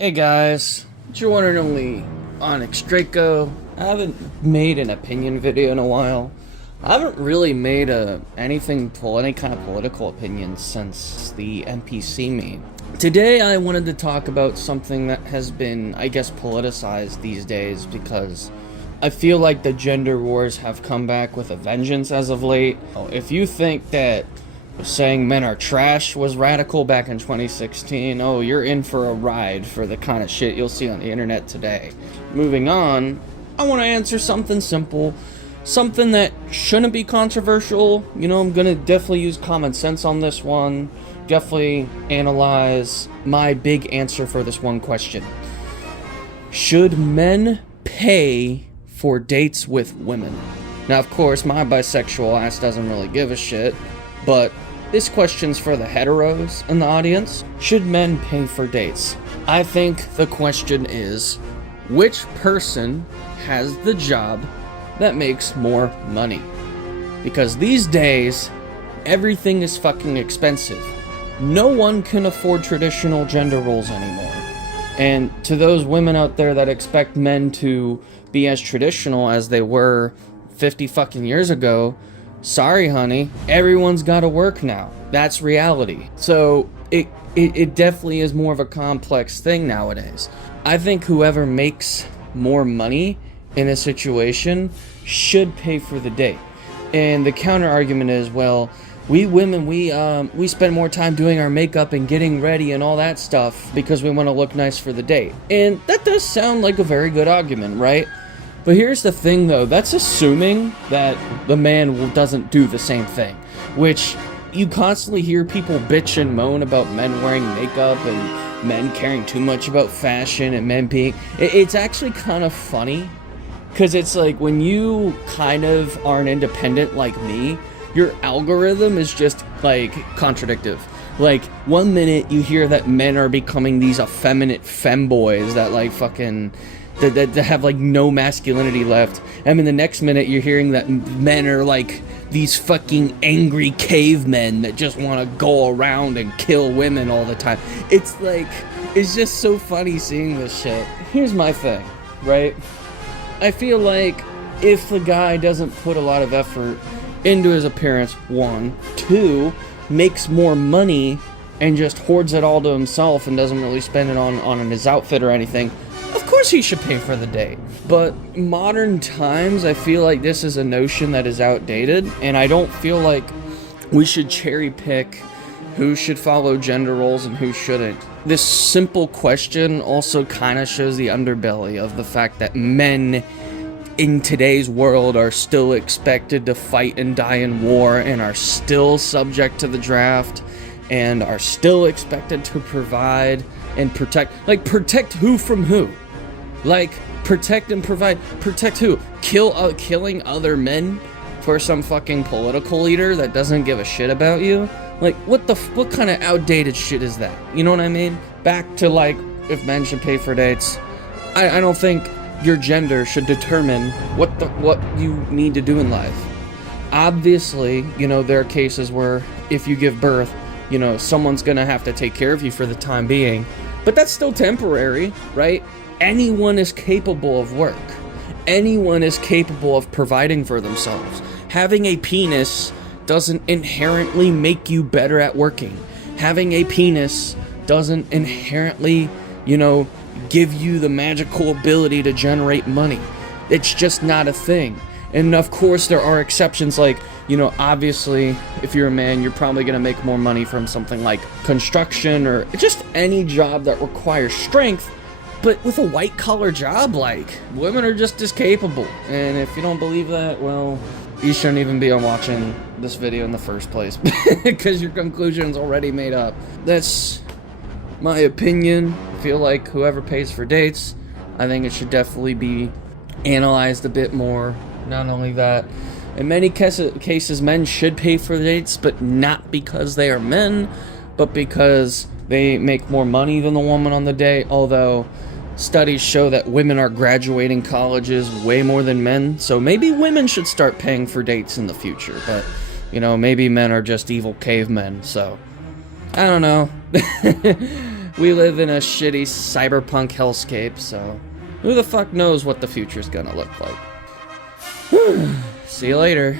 Hey guys, it's your one and only Onyx Draco. I haven't made an opinion video in a while. I haven't really made any kind of political opinion since the NPC meme. Today I wanted to talk about something that has been, I guess, politicized these days because I feel like the gender wars have come back with a vengeance as of late. If you think that saying men are trash was radical back in 2016, oh, you're in for a ride for the kind of shit you'll see on the internet today. Moving on, I want to answer something simple, something that shouldn't be controversial. You know, I'm gonna definitely use common sense on this one, definitely analyze my big answer for this one question. Should men pay for dates with women? Now, of course, my bisexual ass doesn't really give a shit, but this question's for the heteros in the audience. Should men pay for dates? I think the question is, which person has the job that makes more money? Because these days, everything is fucking expensive. No one can afford traditional gender roles anymore. And to those women out there that expect men to be as traditional as they were 50 fucking years ago, sorry, honey, everyone's got to work now. That's reality. So it definitely is more of a complex thing nowadays. I think whoever makes more money in a situation should pay for the date. And the counter argument is, well, we women, we spend more time doing our makeup and getting ready and all that stuff because we want to look nice for the date. And that does sound like a very good argument, right? But here's the thing, though. That's assuming that the man doesn't do the same thing, which you constantly hear people bitch and moan about men wearing makeup and men caring too much about fashion and men being... It's actually kind of funny, because it's like when you kind of are an independent like me, your algorithm is just, like, contradictive. Like, one minute you hear that men are becoming these effeminate femboys that, like, fucking... That have like no masculinity left. I mean, the next minute you're hearing that men are like these fucking angry cavemen that just want to go around and kill women all the time. It's like, it's just so funny seeing this shit. Here's my thing, right? I feel like if the guy doesn't put a lot of effort into his appearance, one, two, makes more money and just hoards it all to himself and doesn't really spend it on his outfit or anything, of course he should pay for the date. But modern times, I feel like this is a notion that is outdated, and I don't feel like we should cherry pick who should follow gender roles and who shouldn't. This simple question also kind of shows the underbelly of the fact that men in today's world are still expected to fight and die in war and are still subject to the draft and are still expected to provide and protect. Like, protect who from who? Like, protect and provide. Protect who? Killing other men for some fucking political leader that doesn't give a shit about you? Like, what kind of outdated shit is that? You know what I mean? Back to, like, if men should pay for dates. I don't think your gender should determine what you need to do in life. Obviously, you know, there are cases where if you give birth, you know, someone's gonna have to take care of you for the time being. But that's still temporary, right? Anyone is capable of work. Anyone is capable of providing for themselves. Having a penis doesn't inherently make you better at working. Having a penis doesn't inherently, you know, give you the magical ability to generate money. It's just not a thing. And of course there are exceptions, like, you know, obviously if you're a man, you're probably going to make more money from something like construction or just any job that requires strength. But with a white collar job, like, women are just as capable. And if you don't believe that, well, you shouldn't even be watching this video in the first place because your conclusion's already made up. That's my opinion. I feel like whoever pays for dates, I think it should definitely be analyzed a bit more. Not only that, in many cases, men should pay for the dates, but not because they are men, but because they make more money than the woman on the day. Although studies show that women are graduating colleges way more than men, so maybe women should start paying for dates in the future. But, you know, maybe men are just evil cavemen, so I don't know. We live in a shitty cyberpunk hellscape, so who the fuck knows what the future's gonna look like. See you later.